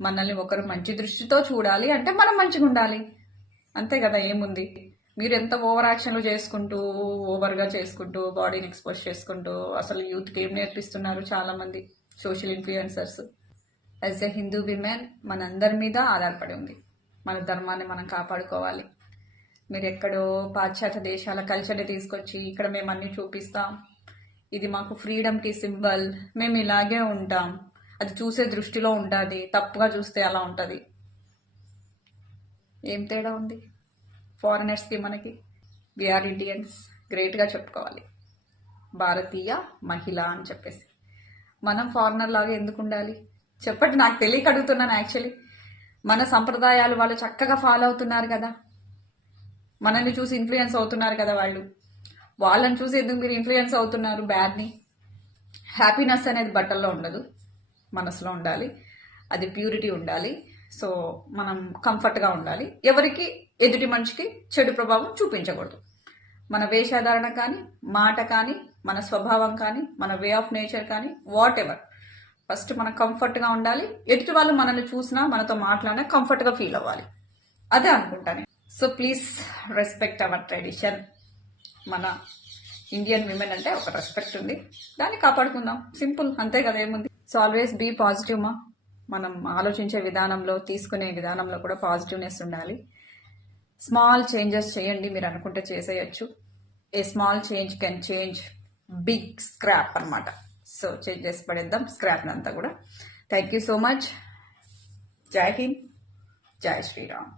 మనల్ని ఒకరు మంచి దృష్టితో చూడాలి అంటే మనం మంచిగా ఉండాలి. అంతే కదా ఏముంది? మీరు ఎంత ఓవర్ యాక్షన్లు చేసుకుంటూ ఓవర్గా చేసుకుంటూ బాడీని ఎక్స్పోజ్ చేసుకుంటూ అసలు యూత్కి ఏం నేర్పిస్తున్నారు చాలామంది social influencers. As a Hindu women మనందరి మీద ఆధారపడి ఉంది. మన ధర్మాన్ని మనం కాపాడుకోవాలి. మీరు ఎక్కడో పాశ్చాత్య దేశాల కల్చర్ని తీసుకొచ్చి ఇక్కడ మేము అన్ని చూపిస్తాం. ఇది మాకు ఫ్రీడమ్కి సింబల్. మేము ఇలాగే ఉంటాం. అది చూసే దృష్టిలో ఉంటుంది తప్పుగా చూస్తే అలా ఉంటుంది. ఏం తేడా ఉంది? ఫారినర్స్కి మనకి? విఆర్ ఇండియన్స్ గ్రేట్గా చెప్పుకోవాలి. భారతీయ మహిళ అని చెప్పేసి. మనం ఫారినర్ లాగా ఎందుకు ఉండాలి? చెప్పండి నాకు తెలియక అడుగుతున్నాను యాక్చువల్లీ. మన సంప్రదాయాలు వాళ్ళు చక్కగా ఫాలో అవుతున్నారు కదా. మనల్ని చూసి ఇన్ఫ్లుయెన్స్ అవుతున్నారు కదా వాళ్ళు. వాళ్ళని చూసి ఎందుకు మీరు ఇన్ఫ్లుయెన్స్ అవుతున్నారు? బ్యాడ్ని హ్యాపీనెస్ అనేది బట్టల్లో ఉండదు. మనసులో ఉండాలి. అది ప్యూరిటీ ఉండాలి. సో మనం కంఫర్ట్గా ఉండాలి. ఎవరికి? ఎదుటి మనిషికి చెడు ప్రభావం చూపించకూడదు. మన వేషధారణ కానీ మాట కానీ మన స్వభావం కానీ మన వే ఆఫ్ నేచర్ కానీ వాట్ ఎవర్ ఫస్ట్ మనం కంఫర్ట్గా ఉండాలి. ఎదుటి వాళ్ళు మనల్ని చూసినా మనతో మాట్లాడినా కంఫర్ట్గా ఫీల్ అవ్వాలి. అదే అనుకుంటాను so please respect our tradition. మన ఇండియన్ విమెన్ అంటే ఒక రెస్పెక్ట్ ఉంది. దాన్ని కాపాడుకుందాం. సింపుల్. అంతే కదా ఏముంది? సో ఆల్వేస్ బీ పాజిటివ్ మా మనం ఆలోచించే విధానంలో తీసుకునే విధానంలో కూడా పాజిటివ్నెస్ ఉండాలి. స్మాల్ చేంజెస్ చేయండి మీరు అనుకుంటే చేసేయచ్చు. A small change can change big scrap అన్నమాట. సో చేంజ్ చేసి పడేద్దాం స్క్రాప్ అంతా కూడా. థ్యాంక్ యూ సో మచ్ జై హింద్ జై శ్రీరామ్